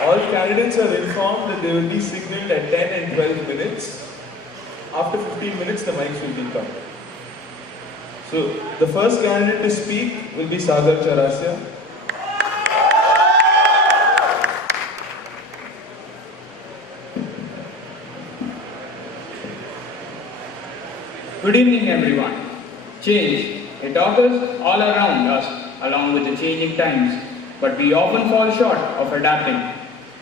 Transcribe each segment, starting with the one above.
All candidates are informed that they will be signaled at 10 and 12 minutes. After 15 minutes, the mics will be cut. So, the first candidate to speak will be Sagar Chourasia. Good evening, everyone. Change, it occurs all around us, along with the changing times, but we often fall short of adapting.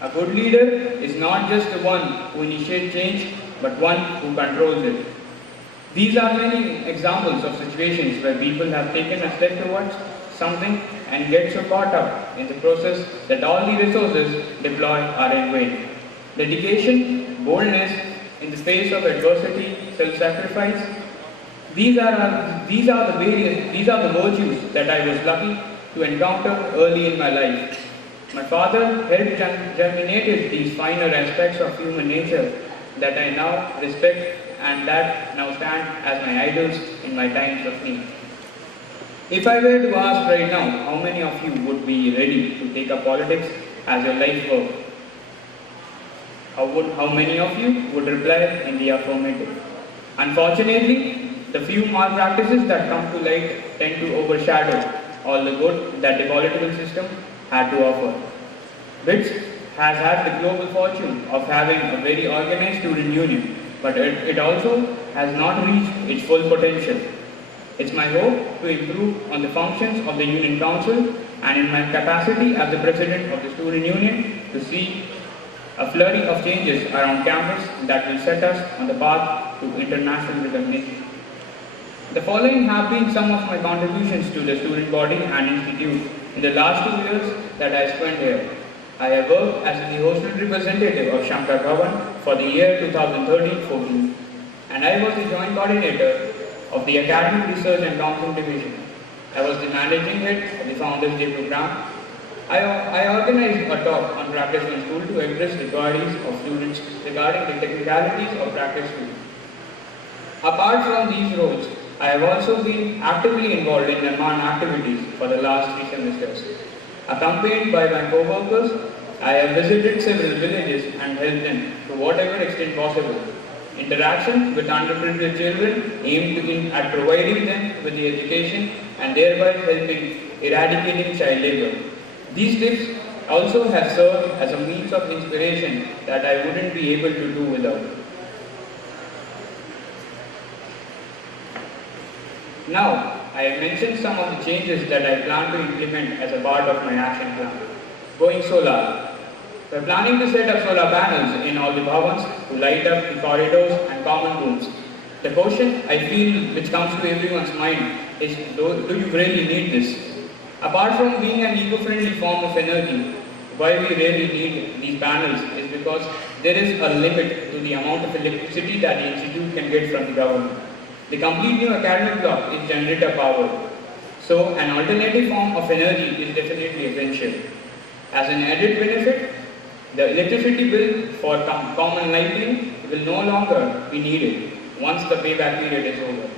A good leader is not just the one who initiates change, but one who controls it. These are many examples of situations where people have taken a step towards something and get so caught up in the process that all the resources deployed are in vain. Dedication, boldness in the face of adversity, self-sacrifice, these are the virtues that I was lucky to encounter early in my life. My father helped germinated these finer aspects of human nature that I now respect and that now stand as my idols in my times of need. If I were to ask right now, how many of you would be ready to take up politics as your life work? How many of you would reply in the affirmative? Unfortunately, the few malpractices that come to light tend to overshadow all the good that the political system had to offer. BITS has had the global fortune of having a very organized student union, but it also has not reached its full potential. It's my hope to improve on the functions of the Union Council and in my capacity as the President of the Student Union to see a flurry of changes around campus that will set us on the path to international recognition. The following have been some of my contributions to the student body and institute in the last 2 years that I spent here. I have worked as the hostel representative of Shankar Bhavan for the year 2013-14, and I was the joint coordinator of the Academic Research and Counseling Division. I was the managing head of the Founders Day program. I organized a talk on practice in school to address the queries of students regarding the technicalities of practice school. Apart from these roles, I have also been actively involved in Nirman activities for the last 3 semesters. Accompanied by my co-workers, I have visited several villages and helped them to whatever extent possible. Interaction with underprivileged children aimed at providing them with the education and thereby helping eradicating child labor. These tips also have served as a means of inspiration that I wouldn't be able to do without. Now, I have mentioned some of the changes that I plan to implement as a part of my action plan. Going solar. We are planning to set up solar panels in all the bhavans to light up the corridors and common rooms. The question I feel which comes to everyone's mind is, do you really need this? Apart from being an eco-friendly form of energy, why we really need these panels is because there is a limit to the amount of electricity that the institute can get from the government. The complete new academic block is generator powered, so an alternative form of energy is definitely essential. As an added benefit, the electricity bill for common lighting will no longer be needed once the payback period is over.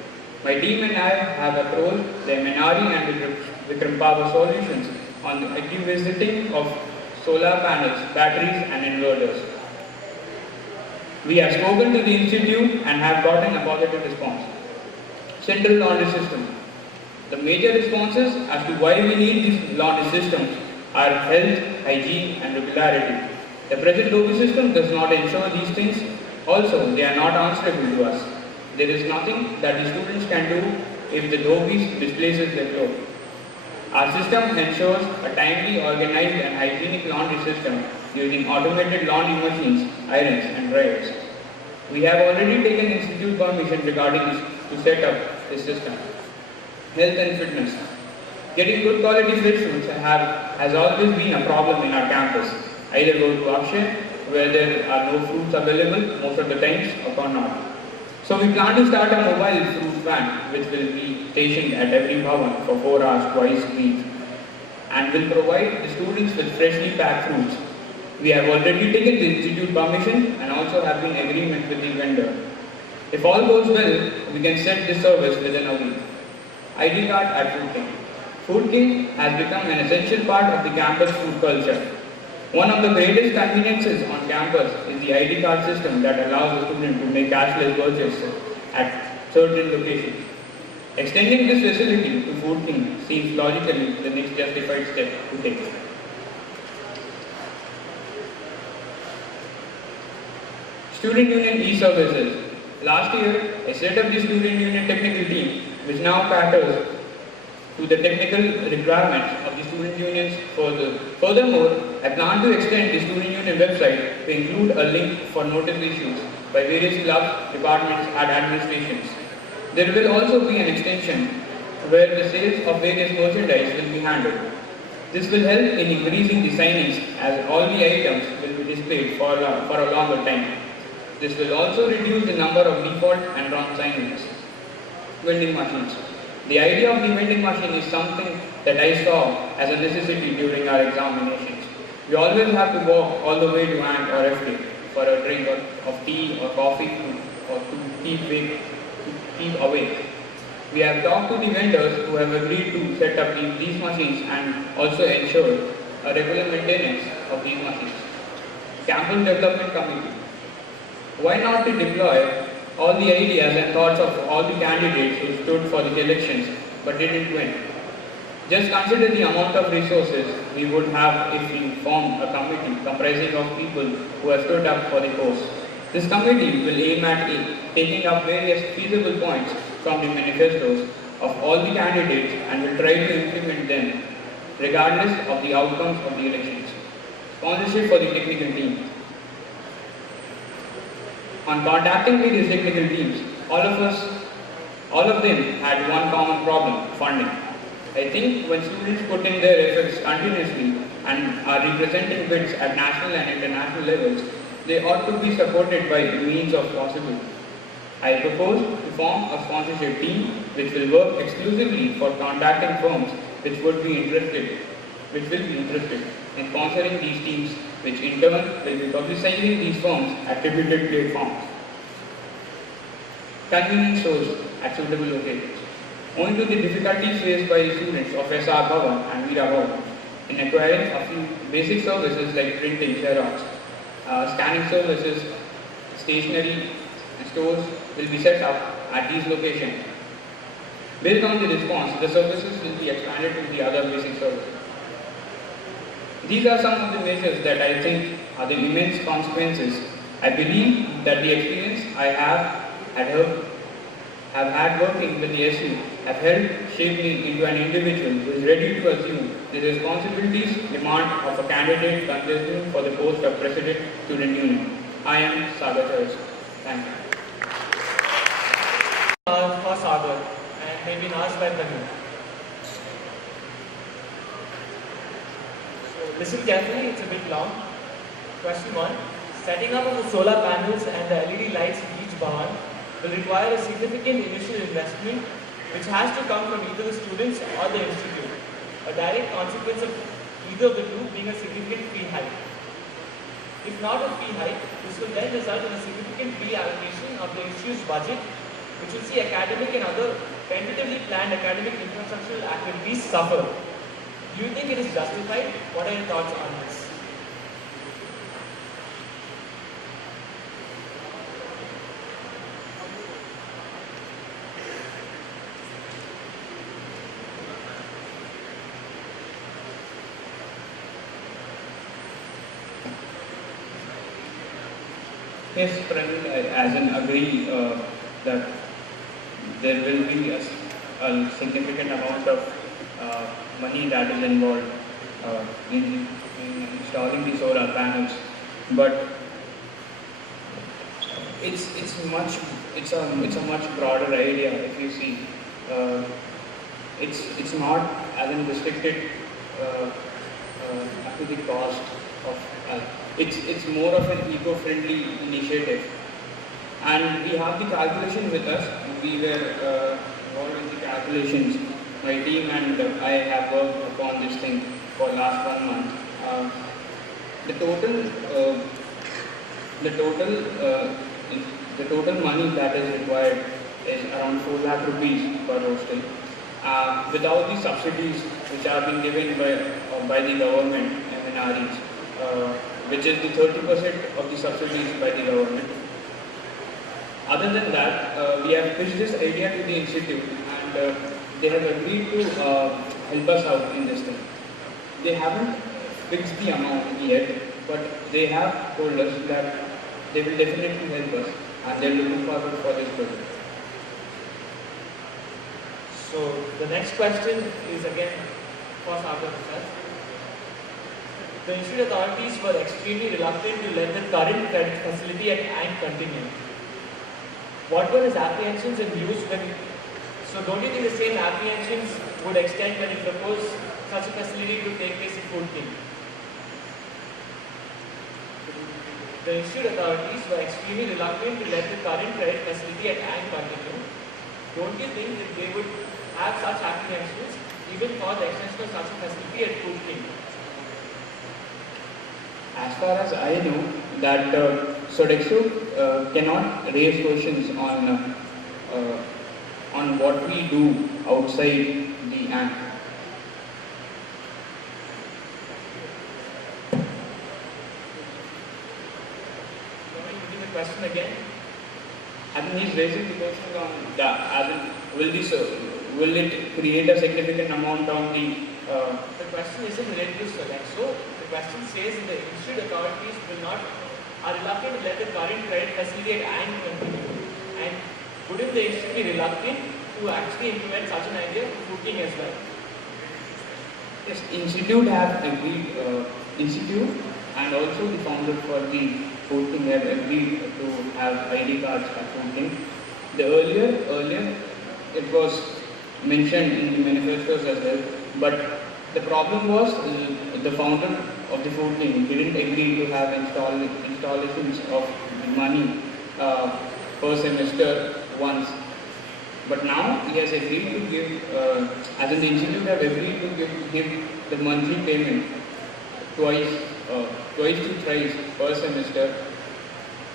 My team and I have approached the MNRE and Vikram Power Solutions on the acquisition of solar panels, batteries and inverters. We have spoken to the institute and have gotten a positive response. Central laundry system. The major responses as to why we need these laundry systems are health, hygiene and regularity. The present Dhobi system does not ensure these things. Also, they are not answerable to us. There is nothing that the students can do if the Dhobis displaces their clothes. Our system ensures a timely, organized and hygienic laundry system using automated laundry machines, irons and dryers. We have already taken institute permission regarding this to set up this system. Health and fitness. Getting good quality fresh fruits has always been a problem in our campus. Either go to Akshay, where there are no fruits available most of the times, or not. So we plan to start a mobile fruit van which will be stationed at every bhavan for 4 hours twice a week and will provide the students with freshly packed fruits. We have already taken the institute permission and also have been in agreement with the vendor. If all goes well, we can set this service within a week. ID card at Food King. Food King has become an essential part of the campus food culture. One of the greatest conveniences on campus is the ID card system that allows a student to make cashless purchases at certain locations. Extending this facility to food team seems logically the next justified step to take. Student Union e-services. Last year, I set up the Student Union technical team, which now caters to the technical requirements of the student unions further. Furthermore, I plan to extend the student union website to include a link for notice issues by various clubs, departments and administrations. There will also be an extension where the sales of various merchandise will be handled. This will help in increasing the signings as all the items will be displayed for a longer time. This will also reduce the number of default and wrong signings. Vending machines. The idea of the vending machine is something that I saw as a necessity during our examinations. We always have to walk all the way to ANT or FD for a drink of tea or coffee or to keep awake. We have talked to the vendors who have agreed to set up these machines and also ensure a regular maintenance of these machines. Campus Development Committee. Why not to deploy all the ideas and thoughts of all the candidates who stood for the elections but didn't win? Just consider the amount of resources we would have if we formed a committee comprising of people who have stood up for the cause. This committee will aim at taking up various feasible points from the manifestos of all the candidates and will try to implement them regardless of the outcomes of the elections. Sponsorship for the technical team. On contacting various technical teams, all of them had one common problem: funding. I think when students put in their efforts continuously and are representing bids at national and international levels, they ought to be supported by means of possible. I propose to form a sponsorship team which will work exclusively for contacting firms which will be interested in sponsoring these teams, which in turn will be publicizing these firms at reputed platforms. Convenience stores at suitable locations. Owing to the difficulties faced by students of SR Bhavan and Veera Bhavan in acquiring a few basic services like printing, xerox, scanning services, stationery stores will be set up at these locations. Based on the response, the services will be expanded to the other basic services. These are some of the measures that I think are the immense consequences. I believe that the experience I have had working with the SU have helped shape me into an individual who is ready to assume the responsibilities demand of a candidate contesting for the post of President Student Union. I am Sagar Chourasia. Thank you. For Sagar and they've been asked by Tanu. So listen carefully, it's a bit long. Question 1. Setting up of the solar panels and the LED lights in each barn will require a significant initial investment which has to come from either the students or the institute. A direct consequence of either of the two being a significant fee hike. If not a fee hike, this will then result in a significant reallocation of the institute's budget, which will see academic and other tentatively planned academic infrastructural activities suffer. Do you think it is justified? What are your thoughts on this? Yes, Pranit, I as in agree that there will be a significant amount of money that is involved in installing the solar panels, but it's a much broader idea. If you see, it's not as in restricted to the cost of. It's more of an eco-friendly initiative, and we have the calculation with us. We were involved in the calculations. My team and I have worked upon this thing for last 1 month. The total money that is required is around 4 lakh rupees per hostel, without the subsidies which are being given by the government MNREs. which is the 30% of the subsidies by the government. Other than that, we have pitched this idea to the institute, and they have agreed to help us out in this thing. They haven't fixed the amount yet, but they have told us that they will definitely help us, and they're looking forward for this project. So the next question is again for Sagar himself. The institute authorities were extremely reluctant to let the current credit facility at ANK continue. What were his apprehensions and views when? So don't you think the same apprehensions would extend when he proposed such a facility to take place in Food King? The institute authorities were extremely reluctant to let the current credit facility at ANK continue. Don't you think that they would have such apprehensions even for the extension of such a facility at Food King? As far as I know, that Sodexo cannot raise questions on what we do outside the ANK. Question again. I think he's raising the question on as in, will it create a significant amount on the? The question isn't related to Sodexo. The question says that the institute authorities are reluctant to let the current credit facility at ANK continue. And wouldn't the institute be reluctant to actually implement such an idea for Food King as well? Yes, institute have agreed. Institute and also the founder for the Food King have agreed to have ID cards at Food King. The earlier it was mentioned in the manifestos as well, but the problem was the founder of the Food King didn't agree to have installations of money per semester once. But now he has agreed to give, as in the institute have agreed to give him the monthly payment twice to thrice per semester.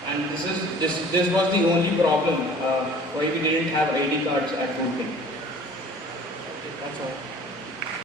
And this was the only problem why we didn't have ID cards at Food King. That's all.